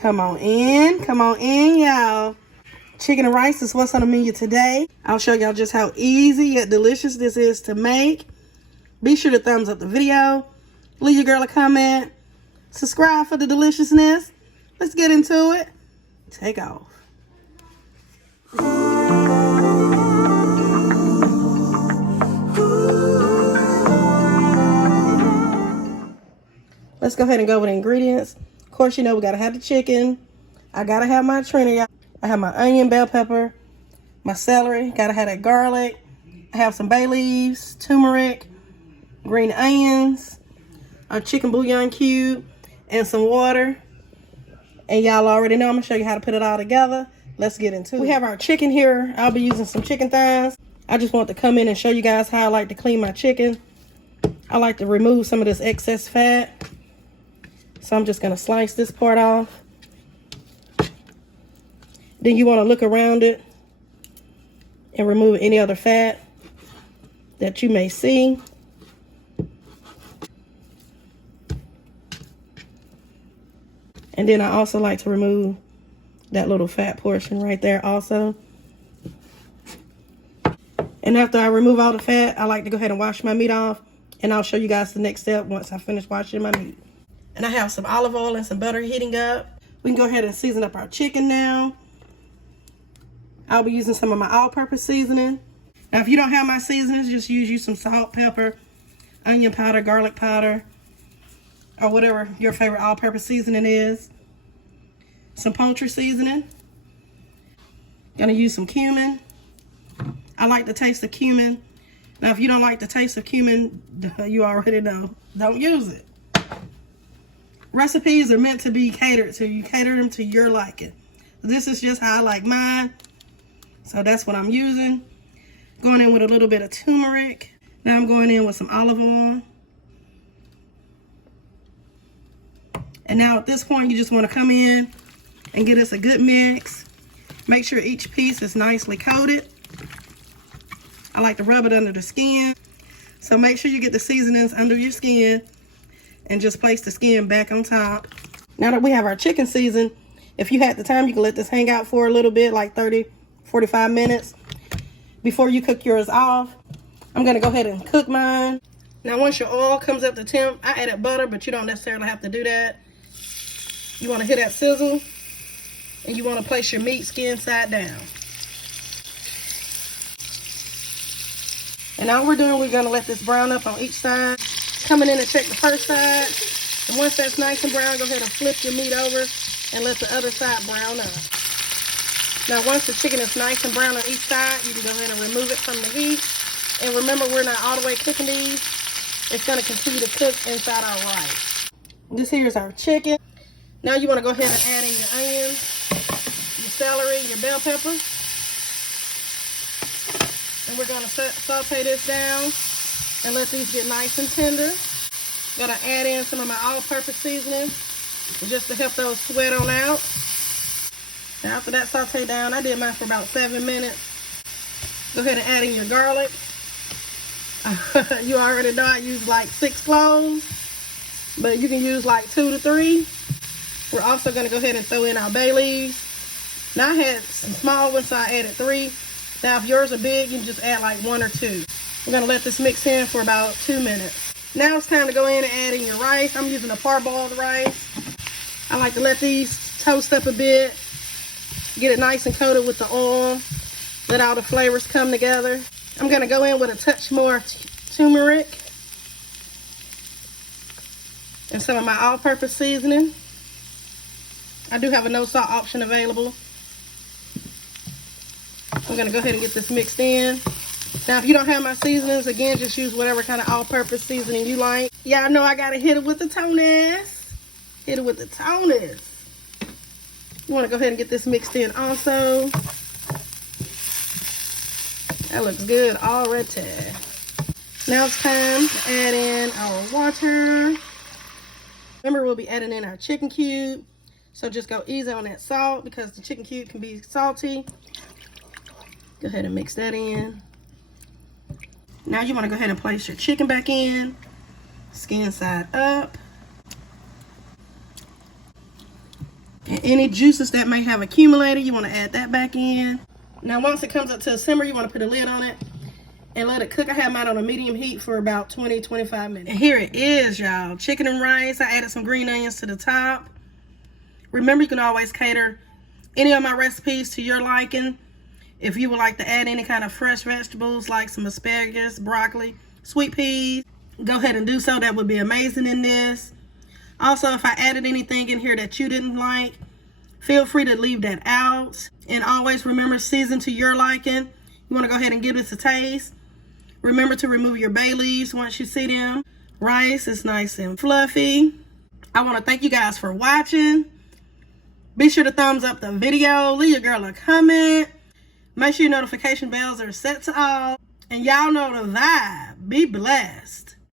Come on in, y'all. Chicken and rice is what's on the menu today. I'll show y'all just how easy yet delicious this is to make. Be sure to thumbs up the video. Leave your girl a comment. Subscribe for the deliciousness. Let's get into it. Take off. Let's go ahead and go with the ingredients. Of course, you know we gotta have the chicken. I gotta have my trainer, y'all. I have my onion, bell pepper, my celery. Gotta have that garlic. I have some bay leaves, turmeric, green onions, a chicken bouillon cube, and some water. And y'all already know I'm gonna show you how to put it all together. Let's get into it. We have our chicken here. I'll be using some chicken thighs. I just want to come in and show you guys how I like to clean my chicken. I like to remove some of this excess fat. So I'm just gonna slice this part off. Then you wanna look around it and remove any other fat that you may see. And then I also like to remove that little fat portion right there also. And after I remove all the fat, I like to go ahead and wash my meat off. And I'll show you guys the next step once I finish washing my meat. And I have some olive oil and some butter heating up. We can go ahead and season up our chicken now. I'll be using some of my all-purpose seasoning. Now, if you don't have my seasonings, just use you some salt, pepper, onion powder, garlic powder, or whatever your favorite all-purpose seasoning is. Some poultry seasoning. Gonna use some cumin. I like the taste of cumin. Now, if you don't like the taste of cumin, you already know, don't use it. Recipes are meant to be catered to. You cater them to your liking. This is just how I like mine. So that's what I'm using. Going in with a little bit of turmeric. Now I'm going in with some olive oil. And now at this point, you just want to come in and get us a good mix. Make sure each piece is nicely coated. I like to rub it under the skin. So make sure you get the seasonings under your skin and just place the skin back on top. Now that we have our chicken seasoned, if you had the time, you can let this hang out for a little bit, like 30, 45 minutes before you cook yours off. I'm gonna go ahead and cook mine. Now once your oil comes up to temp, I added butter, but you don't necessarily have to do that. You wanna hear that sizzle, and you wanna place your meat skin side down. And all we're doing, we're gonna let this brown up on each side. Coming in and check the first side. And once that's nice and brown, go ahead and flip your meat over and let the other side brown up. Now once the chicken is nice and brown on each side, you can go ahead and remove it from the heat. And remember, we're not all the way cooking these. It's gonna continue to cook inside our rice. This here is our chicken. Now you wanna go ahead and add in your onions, your celery, your bell pepper. And we're gonna saute this down and let these get nice and tender. Gotta add in some of my all-purpose seasoning just to help those sweat on out. Now after that saute down, I did mine for about 7 minutes. Go ahead and add in your garlic. You already know I use like 6 cloves, but you can use like 2 to 3. We're also gonna go ahead and throw in our bay leaves. Now I had some small ones, so I added 3. Now if yours are big, you can just add like 1 or 2. We're gonna let this mix in for about 2 minutes. Now it's time to go in and add in your rice. I'm using a parboiled rice. I like to let these toast up a bit. Get it nice and coated with the oil. Let all the flavors come together. I'm gonna go in with a touch more turmeric and some of my all-purpose seasoning. I do have a no salt option available. I'm gonna go ahead and get this mixed in. Now, if you don't have my seasonings, again, just use whatever kind of all-purpose seasoning you like. Yeah, I know I gotta hit it with the toners. Hit it with the toners. You wanna go ahead and get this mixed in also. That looks good already. Now it's time to add in our water. Remember, we'll be adding in our chicken cube. So just go easy on that salt because the chicken cube can be salty. Go ahead and mix that in. Now you want to go ahead and place your chicken back in, skin side up. And any juices that may have accumulated, you want to add that back in. Now once it comes up to a simmer, you want to put a lid on it and let it cook. I have mine on a medium heat for about 20-25 minutes. And here it is, y'all. Chicken and rice. I added some green onions to the top. Remember, you can always cater any of my recipes to your liking. If you would like to add any kind of fresh vegetables like some asparagus, broccoli, sweet peas, go ahead and do so. That would be amazing in this. Also, if I added anything in here that you didn't like, feel free to leave that out. And always remember, season to your liking. You want to go ahead and give this a taste. Remember to remove your bay leaves once you see them. Rice is nice and fluffy. I want to thank you guys for watching. Be sure to thumbs up the video. Leave your girl a comment. Make sure your notification bells are set to all. And y'all know the vibe. Be blessed.